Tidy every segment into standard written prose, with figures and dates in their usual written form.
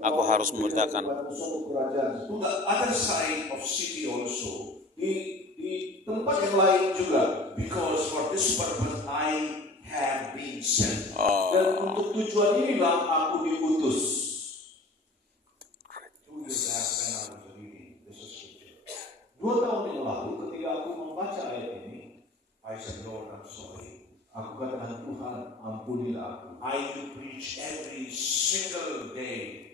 Aku harus memberitakan. To the other side of city also. Di tempat yang lain juga. Because for this purpose I have been sent. Dan untuk tujuan inilah aku diutus. 2 years back when I was reading this scripture. 2 tahun yang lalu ketika aku membaca ayat ini, I said, Lord, I'm sorry. Aku katakan, Tuhan, ampunilah aku. I will preach every single day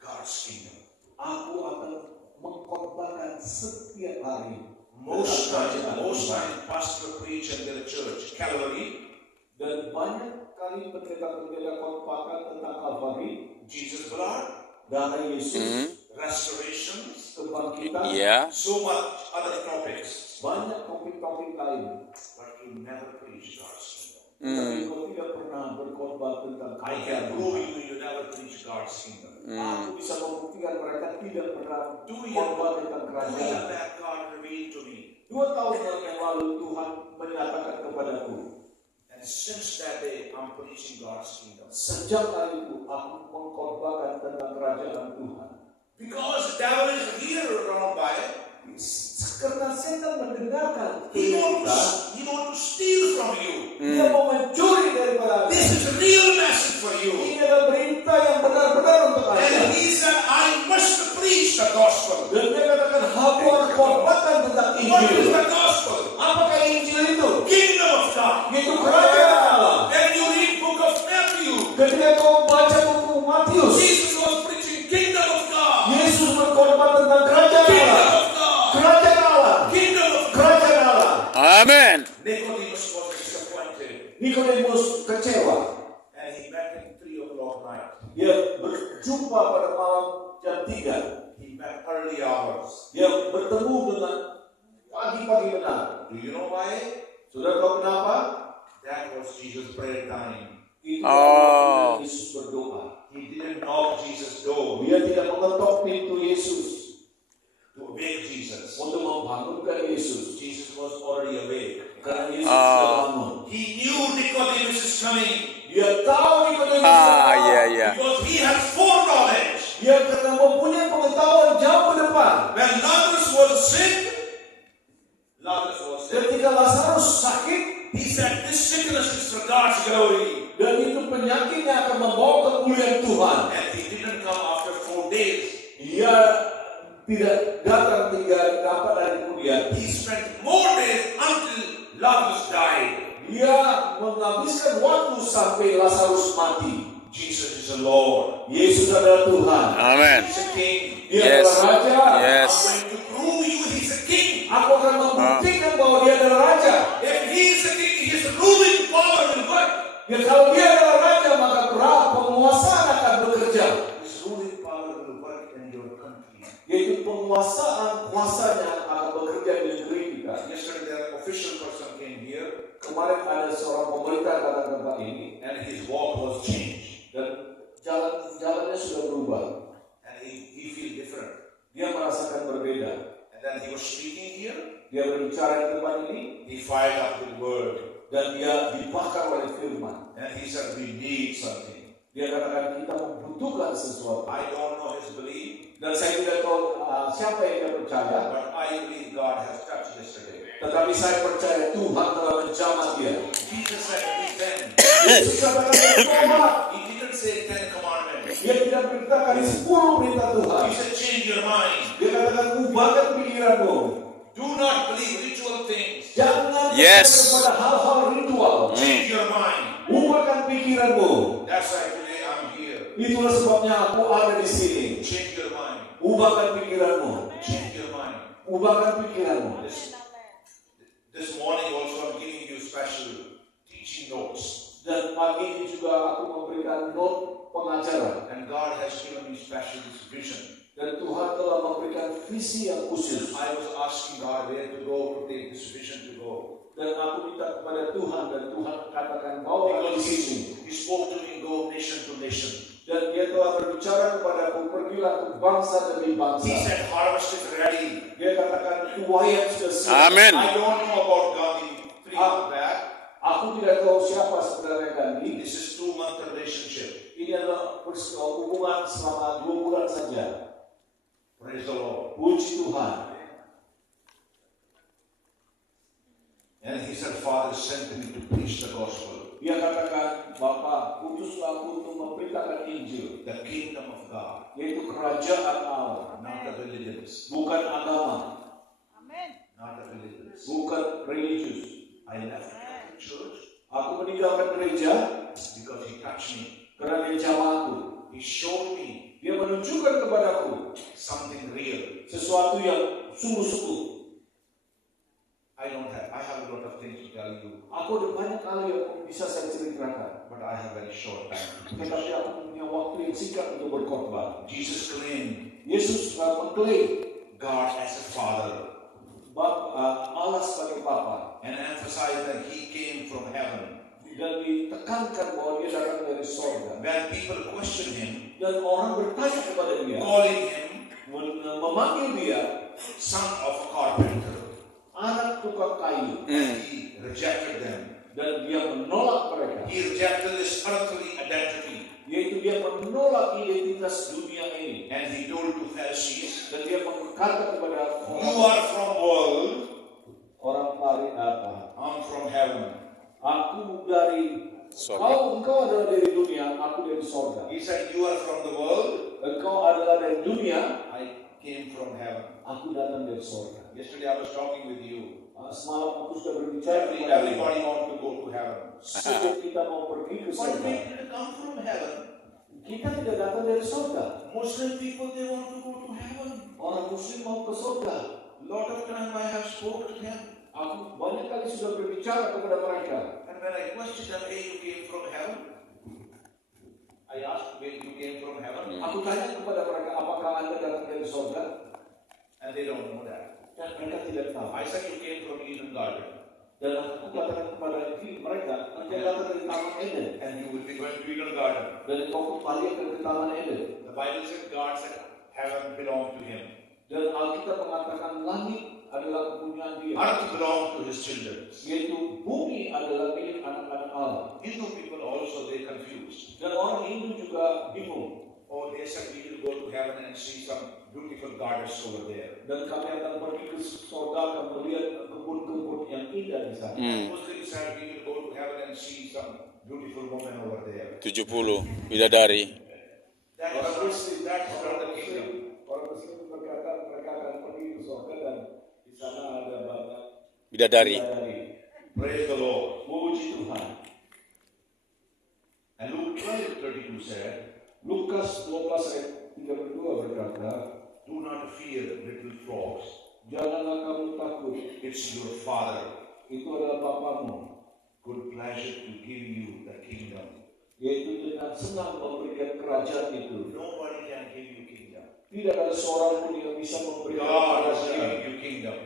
God's kingdom. Aku akan mengkhotbahkan setiap hari. Most time pastor preach in their church Calvary, dan banyak kali pendeta-pendeta khotbahkan tentang Calvary, Jesus blood, darah Yesus, restoration, kebangkitan, so much other topics. Banyak topik-topik lain, but you never preach God's kingdom. Tapi kau tidak pernah berkhotbah tentang I can prove you never preach God's kingdom. Aku bisa membuktikan mereka tidak pernah khotbah tentang kerajaan. That God revealed to me. 2 tahun yang lalu Tuhan menyatakan kepadaku. And since that day I'm preaching God's kingdom. Sejak hari itu aku mengkhotbahkan tentang kerajaan Tuhan. Because the devil is here around by it. Karena setan mendengarkan he want to steal from you. Dia mau mencuri daripada. This is a real message for you. Ini adalah berita yang benar-benar untuk Anda. And he said, I must preach the gospel. Dan dia katakan, aku harus khotbahkan tentang Injil. What is the gospel? Apakah Injil itu? Kingdom of God. Itu kerajaan Allah. Then you read book of Matthew. Ketika kau baca buku Matius, Jesus was preaching kingdom of God. Yesus berkhotbah tentang kerajaan Allah. Kerajaan Allah. Kingdom of kerajaan Allah. Amen. Nicodemus was disappointed. Nicodemus kecewa. And he met at 3 o'clock night. Dia berjumpa pada malam jam 3. He met early hours. Dia bertemu dengan pagi-pagi benar. Do you know why? Sudah tahu kenapa? That was Jesus' prayer time. Itu Yesus berdoa. He didn't knock Jesus' door. Dia tidak mengetok pintu Yesus. To awake Jesus. Untuk membangunkan Yesus. Jesus was already awake. Karena Yesus sudah bangun. He knew Nicodemus is coming. Dia tahu Nicodemus datang. Because he has foreknowledge. Dia karena mempunyai pengetahuan jauh ke depan. When Lazarus was sick, ketika Lazarus sakit, he said, this sickness is for God's glory. Dan itu penyakitnya akan membawa kemuliaan Tuhan. And he didn't come after 4 days. Dia tidak datang 3 hari kemudian. He spent more days until Lazarus died. Dia menghabiskan waktu sampai Lazarus mati. Jesus is the Lord. Yesus adalah Tuhan. Amen. He's a king. Dia adalah raja. Yes. I'm going to prove you he's a king. Aku akan membuktikan bahwa dia adalah raja. If he's a king, his ruling power will work. Ya, kalau dia adalah raja, maka penguasaan akan bekerja. His ruling power will work in your country. Yaitu kuasanya akan bekerja di negeri kita. Yesterday, the official person came here. Kemarin ada seorang pemerintah datang ke tempat ini, and his walk was changed. Dan jalannya sudah berubah. And he feel different. Dia merasakan berbeda. And then he was speaking here. Dia berbicara di tempat ini. He fired up with word. Dan dia dibakar oleh firman. And he said, we need something. Dia katakan kita membutuhkan sesuatu. I don't know his belief. Dan saya tidak tahu siapa yang dia percaya. But I believe God has touched yesterday. Tetapi saya percaya Tuhan telah menjamah dia. Jesus said, repent. Yesus katakan bertobat. He didn't say 10 commandments. Dia tidak beritakan 10 perintah Tuhan. He said, change your mind. Dia katakan ubahkan pikiranmu. Do not believe ritual things. Jangan percaya kepada hal-hal ritual. Change your mind. Ubahkan pikiranmu. That's why today I'm here. Itulah sebabnya aku ada di sini. Change your mind. Ubahkan pikiranmu. Change your mind. Ubahkan pikiranmu. This morning also I'm giving you special teaching notes. Dan pagi ini juga aku memberikan note pengajaran. And God has given me special vision. Dan Tuhan telah memberikan visi yang khusus. I was asking God where to go to take this vision to go. Dan aku minta kepada Tuhan dan Tuhan katakan bawa di sini. He spoke to me, go nation to nation. Dan dia telah berbicara kepadaku, pergilah ke bangsa demi bangsa. He said harvest is ready. Dia katakan tuaian sudah siap. Amen. I don't know about Gandhi 3 months back. Aku tidak tahu siapa sebenarnya Gandhi. This is 2-month relationship. Ini adalah hubungan selama 2 bulan saja. Praise the Lord. Puji Tuhan. And he said, Father sent me to preach the gospel, Dia katakan, Bapa, utuslah aku untuk memberitakan Injil, the kingdom of God, yaitu kerajaan Allah, not the religions, bukan agama, not the religions. bukan religius. I left the church Aku meninggalkan gereja because he touched me. karena dia jamah aku. He showed me Dia menunjukkan kepadaku something real. sesuatu yang sungguh-sungguh. I have a lot of things to tell you, Aku ada banyak hal yang bisa saya ceritakan, but I have very short time. tetapi aku punya waktu yang singkat untuk berkhotbah. Jesus claimed Yesus mengklaim God as a father Allah sebagai Bapa, and emphasized that he came from heaven. dan ditekankan bahwa dia datang dari sorga. When people question him, Dan orang bertanya kepada dia, calling him memanggil dia son of a carpenter, anak tukang kayu, he rejected them. dan dia menolak mereka, He rejected this earthly identity, yaitu dia menolak identitas dunia ini, and he told to Pharisees, dan dia berkata kepada you are from world, orang Paris apa? I'm from heaven. Aku dari engkau adalah dari dunia, aku dari sorga. He said, you are from the world, Engkau adalah dari dunia, I came from heaven. aku datang dari sorga. Yesterday I was talking with you. Semalam aku sudah berbicara kepada Everybody wants to go to heaven. setiap kita mau pergi ke But sorga. we didn't come from heaven. Kita tidak datang dari sorga. Muslim people, they want to go to heaven. Orang Muslim mau ke sorga. Lot of time I have spoken to them. Aku banyak kali sudah berbicara kepada mereka. And when I questioned them, hey, you came from heaven? I asked, where you came from heaven? Aku tanya kepada mereka, apakah Anda datang dari sorga? And they don't know that. Dan mereka tidak tahu. I said, you came from Eden Garden. Dan aku katakan kepada mereka, Anda datang dari Taman Eden. And you will be going to Eden Garden. Dan kau kembali ke Taman Eden. The Bible said, God said, heaven belonged to him. Dan Alkitab mengatakan langit adalah kepunyaan dia. Earth belonged to his children. Yaitu bumi adalah milik anak-anak Allah. Hindu people also, they confused. Dan orang Hindu juga bingung. Oh, they said we will go to heaven and see some beautiful gardens over there. Dan kami akan pergi ke surga akan melihat kebun-kebun yang indah di sana. Muslims said we will go to heaven and see some beautiful women over there. 70 bidadari. That is not the kingdom. Orang Muslim berkata mereka akan pergi ke surga dan di sana ada banyak Bidadari. Praise the Lord. Puji Tuhan. And Luke 12:32 said, Lukas 12 ayat 32 berkata, do not fear, little frogs. janganlah kamu takut, It's your Father. itu adalah Bapamu, Good pleasure to give you the kingdom. yaitu dengan senang memberikan kerajaan itu. Nobody can give you kingdom. Tidak ada seorang pun yang bisa memberikan God is kerajaan. giving you kingdom.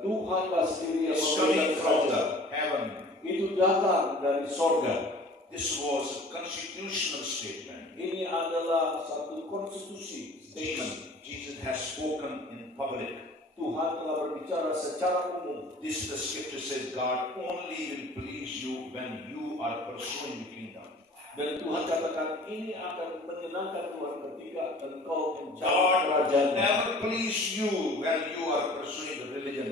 Tuhanlah sendiri yang It's memberikan coming from the kerajaan. heaven. Itu datang dari sorga. This was a constitutional statement. Ini adalah satu konstitusi statement. Jesus has spoken in public. Tuhan telah berbicara secara umum. This the scripture says God only will please you when you are pursuing the kingdom. Dan Tuhan katakan ini akan menyenangkan Tuhan ketika engkau mencari God will kerajaan. never please you when you are pursuing the religion.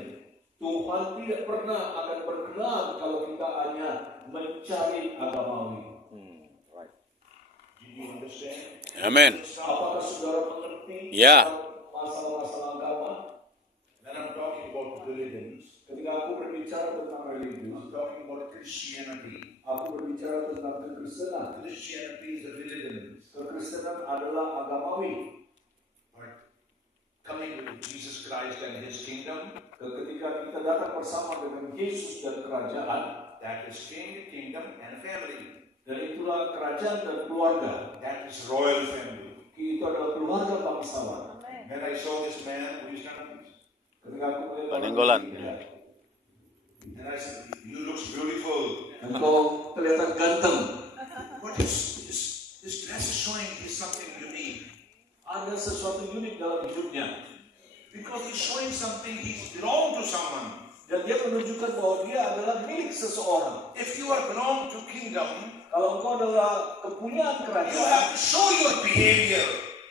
Tuhan tidak pernah akan berkenan kalau kita hanya mencari agamawi. Did you understand? Amen. Apakah saudara mengerti Ya. masalah-masalah agama? When I'm talking about religions, Ketika aku berbicara tentang religius, I'm talking about Christianity. aku berbicara tentang kekristenan. Christianity is a religion. Kekristenan adalah agamawi. But coming to Jesus Christ and His kingdom, Ketika kita datang bersama dengan Yesus dan kerajaan, that is kingdom and family. dan itulah kerajaan dan keluarga. That is royal family. Itu adalah keluarga bangsawan. When I saw this man who is not, Ketika aku melihat Panenggolan. and I said, you look beautiful. engkau kelihatan ganteng. What is this dress is showing is something unique. Ada sesuatu unik dalam hidupnya. Because he's showing something he belongs to someone. Dan dia menunjukkan bahwa dia adalah milik seseorang. If you are belong to kingdom, Kalau engkau adalah kepunyaan You kerajaan, have to show your behavior.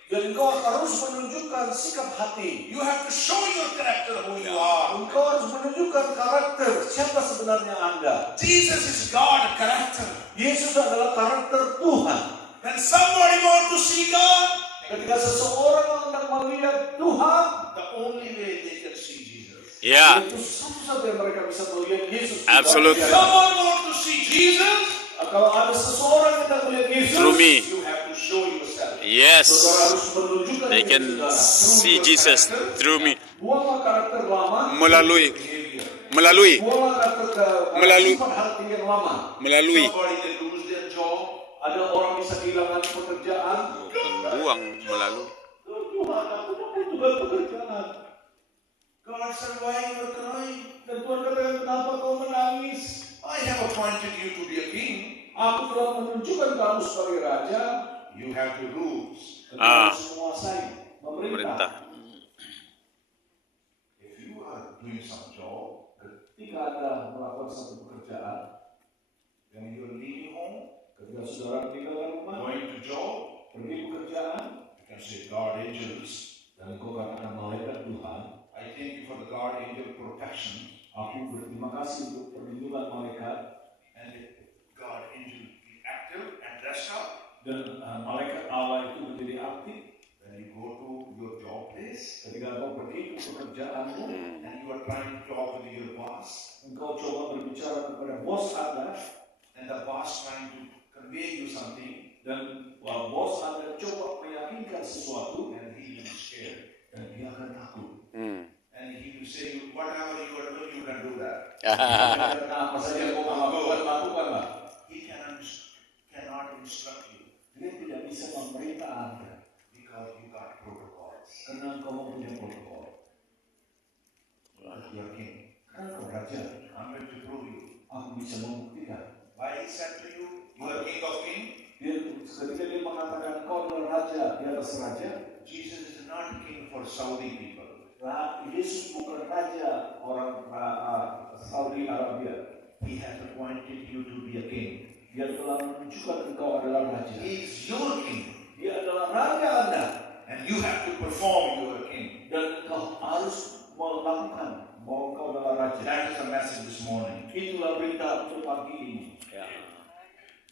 jadi engkau harus menunjukkan sikap hati. You have to show your character who you are. Engkau harus menunjukkan karakter siapa sebenarnya Anda. Jesus is God character. Yesus adalah karakter Tuhan. When somebody wants to see God, Ketika seseorang hendak melihat Tuhan, the only way they can see Jesus. Ya, itu satu-satunya mereka bisa melihat Yesus. Absolutely. Someone wants to see Jesus, Kalau ada seseorang yang hendak melihat Yesus, through me. you have to show yourself. saudara Yes, harus menunjukkan they diri can saudara. see Jesus through me. Buanglah karakter lama, Melalui, Behavior. melalui, buanglah karakter Melalui. sifat hati yang lama. melalui. Somebody can lose their job. Ada orang bisa kehilangan pekerjaan. Buang, melalui. Tuhan, aku butuh pekerjaan. God said, why you are crying? Dan Tuhan katakan, kenapa kau menangis? I have appointed you to be a king. Aku telah menunjukkan kamu sebagai raja. You have to rule. Dan harus menguasai, memerintah. Pemerintah. If you are doing some job, Ketika Anda melakukan satu pekerjaan, when you are leaving home, ketika saudara meninggalkan rumah, going to job, pergi pekerjaan, you can say, God angels, dan kau katakan malaikat Tuhan, I thank you for the God angel protection. aku berterima kasih untuk perlindungan malaikat. And if God angel be active and dressed up, Dan malaikat Allah itu menjadi aktif when you go to your job place, ketika kau pergi ke pekerjaanmu. and you are trying to talk with your boss, Engkau coba berbicara kepada bos Anda, and the boss trying to convey you something, dan bos Anda coba meyakinkan sesuatu, and he will be scared. dan dia akan takut. And he will say, whatever you are doing, you can do that. Karena apa saja kau lakukanlah. He cannot instruct you Dia tidak bisa memerintah Anda because you got protocols. karena engkau mempunyai protokol. Because you are king. Karena kau raja, I'm going to prove you. aku bisa membuktikan. Why he said to you, you are king of kings? Ketika dia mengatakan kau adalah raja di atas raja, Jesus is not king for Saudi people. Yesus bukan raja orang Saudi Arabia. He has appointed you to be a king. Dia telah menunjukkan engkau adalah raja. He is your king. Dia adalah raja Anda, And you have to perform your king. dan engkau harus melakukan bahwa engkau adalah raja. That is the message this morning. Itulah berita untuk pagi ini.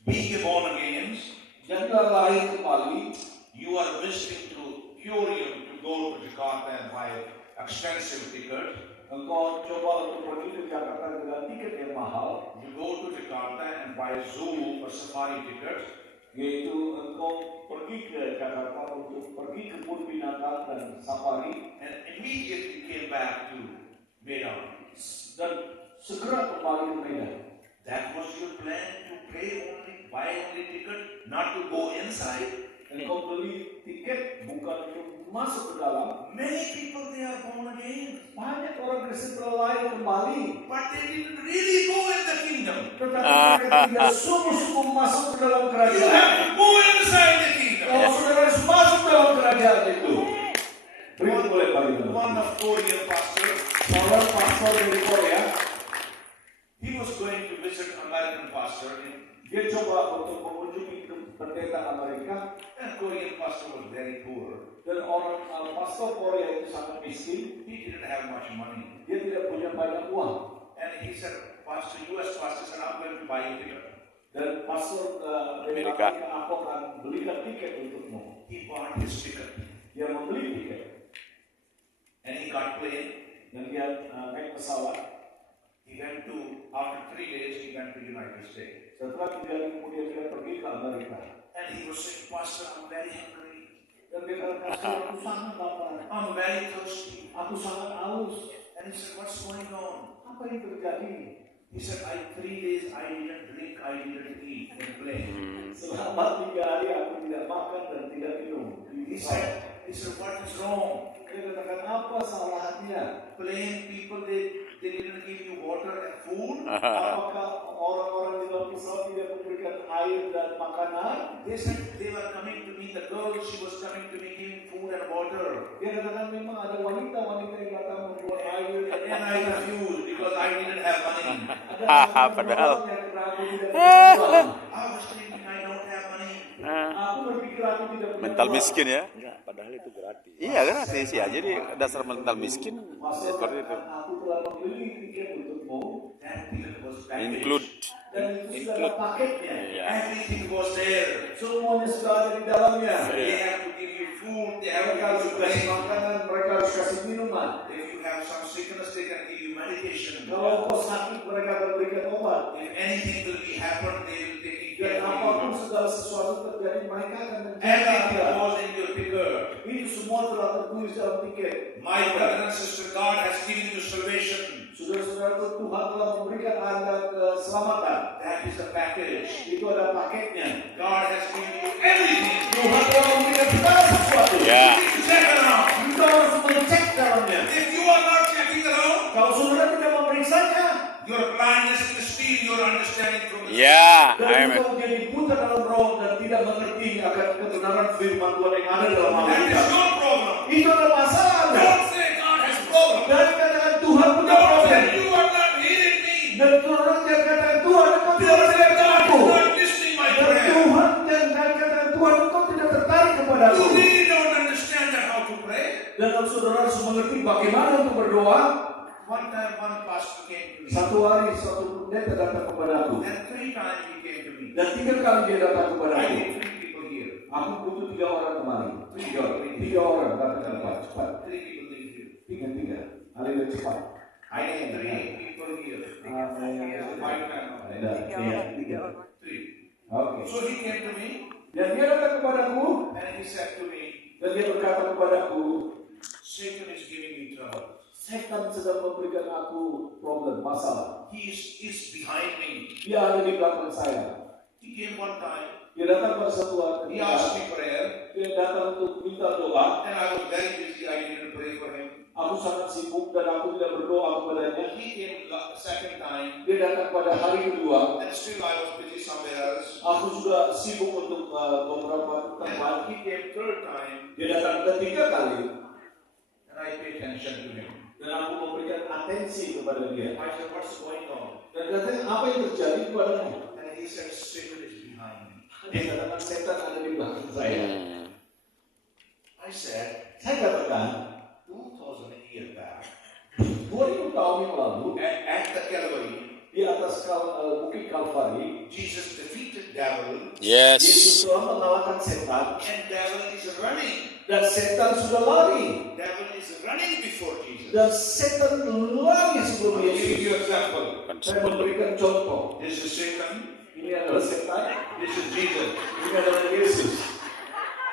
Being born again, Jadilah lahir kembali. you are visiting to Curium to go to Jakarta and buy expensive ticket. Engkau coba untuk pergi ke Jakarta dengan tiket yang mahal, You go to Jakarta and buy zoo or safari ticket. yaitu engkau pergi ke Jakarta untuk pergi ke kebun binatang dan safari, And immediately came back to Medan. dan segera kembali ke Medan. That was your plan, to pay only, buy only ticket, not to go inside. Engkau beli tiket bukan untuk masuk ke dalam. Many people, they are born again, Banyak orang Kristen telah lahir kembali, but they didn't really go in the kingdom. tetapi mereka tidak sungguh-sungguh masuk ke dalam You kerajaan. have to go inside the kingdom. Kalau saudara harus masuk dalam kerajaan itu. Berikut boleh bagi One of Korean pastor, seorang pastor dari Korea, he was going to visit American pastor, dia coba untuk mengunjungi pendeta Amerika, and Korean pastor was very poor. dan orang pastor Korea itu sangat miskin. He didn't have much money. Dia tidak punya banyak uang. And he said, Pastor, US pastor said, I'm going to buy a ticket. Dan pastor dari Amerika. Amerika, aku akan belikan tiket untukmu. He bought his ticket. Dia membeli tiket, And he got plane. dan dia naik pesawat. He went to, after 3 days, he went to United States. Setelah 3 hari kemudian dia pergi ke Amerika. And he was saying, Pastor, I'm very hungry. Dan dia katakan, aku sangat lapar, I'm very thirsty. aku sangat haus. And he said, what's going on? Apa yang terjadi? He said, 3 days I didn't drink, I didn't eat in plane. Selama 3 hari aku tidak makan dan tidak minum. He said, what is wrong? Dia katakan, apa salahnya? Plane people, they didn't give you water and food. Apakah orang-orang di dalam pesawat tidak memberikan air dan makanan? They said they were coming to me, the girl, she was coming to me giving food and water. Dia katakan memang ada wanita-wanita yang datang membuat air dan And I makanan. refused because I didn't have money. Ada Padahal. orang yang ragu tidak punya uang. I was thinking, Mental miskin ya. Enggak, padahal itu gratis. Iya gratis ya. Jadi dasar mental miskin Masuk seperti itu. aku telah membeli tiket untukmu. That ticket was packaged. Include. Dan itu sudah ada paketnya. Iya. Everything was there. Semuanya sudah ada di dalamnya. They have to give you food. They have Mereka harus to give kasih you makanan, mereka harus kasih minuman. If you have some sickness, they can give you medication. Kalau kau sakit, mereka akan berikan obat. If anything will be happen, they will take Dan care of apapun you. segala sesuatu terjadi, mereka akan menjaga Everything Anda. was in your ticket. Itu semua telah tertulis dalam tiket. My brother and sister, God has given you salvation. Saudara-saudara, Tuhan telah memberikan Anda keselamatan. That is the package. Itu ada paketnya. God has given you everything. Tuhan telah memberikan segala sesuatu. Ya. Check around. Kita harus mengecek dalamnya. If you are not checking around, Kalau saudara tidak memeriksanya, your blindness will steal your understanding from the Ya. dan Amen. engkau menjadi buta dalam roh dan tidak mengerti akan kebenaran firman Tuhan yang ada dalam That is Alkitab. your problem. Itu adalah masalah Anda. Don't say God has problem. Dan katakan Tuhan punya Don't problem. say you are not hearing me. Dan Tuhan jangan katakan Tuhan engkau tidak Don't say mendengar God aku. is not listening my Dan prayer. Tuhan jangan katakan Tuhan engkau tidak tertarik kepadaku. You really don't understand that how to pray. Dan kalau saudara harus mengerti bagaimana untuk berdoa. One time one pastor came to me. Satu hari satu pendeta datang kepadaku. And 3 times he came to me. Dan 3 kali dia datang I kepadaku. need 3 people here. Aku butuh 3 orang kemari. 3 orang datang cepat. 3 people live here. 3. Haleluya cepat. I need 3 people here. Amin. 5 times. Ada, iya, 3. 3. Oke. So he came to me Dan dia datang kepadaku and he said to me, dan dia berkata kepadaku, Satan is giving me trouble. setan sedang memberikan aku problem, masalah. He is behind me. Dia ada di belakang saya. He came one time. Dia datang pada satu hari. He asked me prayer. Dia datang untuk minta doa. And I was very busy. I didn't pray for him. Aku sangat sibuk dan aku tidak berdoa kepadanya. He came second time. Dia datang pada hari kedua. And still I was busy somewhere else. Aku juga sibuk untuk beberapa tempat. And he came third time. Dia datang ketiga kali. And I paid attention to him. Dan aku memberikan atensi kepada dia. I said, what's going on? Dan katanya, apa yang terjadi kepadamu? And he said, Satan is behind me. Dia katakan, setan ada di belakang saya. I said, Saya katakan, 2,000 years back, 2000 tahun yang lalu, at the Calvary, di atas bukit Kalvari, Jesus defeated devil, Yesus Yes. telah mengalahkan setan, and devil is running. dan setan sudah lari. Devil is running before Jesus. Dan setan lari sebelum I'll give Yesus. you example. Saya memberikan contoh. This is Satan. Ini adalah setan, This is Jesus. ini adalah Yesus.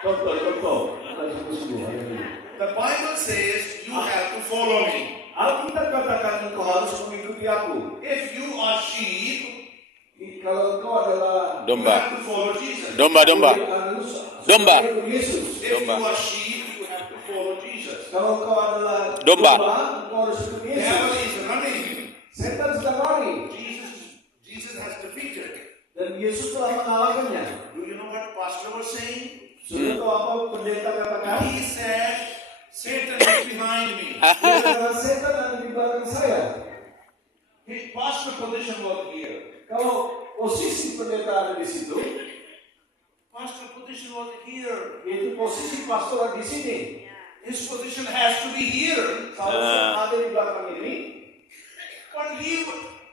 Contoh. Sungguh-sungguh. Haleluya. The Bible says you have to follow me. Alkitab katakan engkau harus mengikuti aku. If you are sheep, Kalau engkau adalah you Domba. have to follow Jesus. Domba. Domba. Yesus. If Domba. you are sheep, you have to follow Jesus. Kalau engkau adalah Domba. engkau harus ikut Devil Yesus. is running. Setan sedang lari Jesus has defeated. dan Yesus telah mengalahkannya. Do you know what pastor was saying? Sudah tahu apa pendeta katakan? He said, Satan is behind me. Dia katakan, setan ada di belakang saya. His pastor position was here. Kalau posisi pendeta ada di situ, Pastor position was here. itu posisi pastoral di sini. His position has to be here. Seharusnya ada di belakang ini. But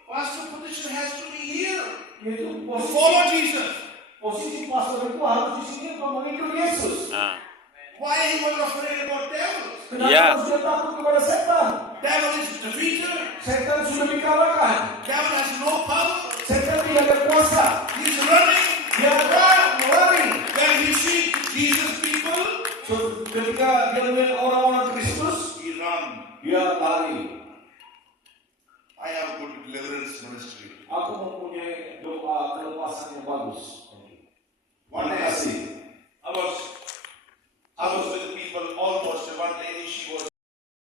pastor position has to be here. Itu To follow Jesus. posisi pastor itu harus di sini untuk mengikuti Yesus. Why he was afraid about devils? Kenapa Ya. harus dia takut kepada setan? Devil is defeated. Setan sudah dikalahkan. Devil has no power. Setan tidak ada kuasa. He's running. Dia lari. When he sees Jesus people, So, ketika dia melihat orang-orang Kristus, he run. dia lari. I have good deliverance ministry. Aku mempunyai doa kelepasan yang bagus.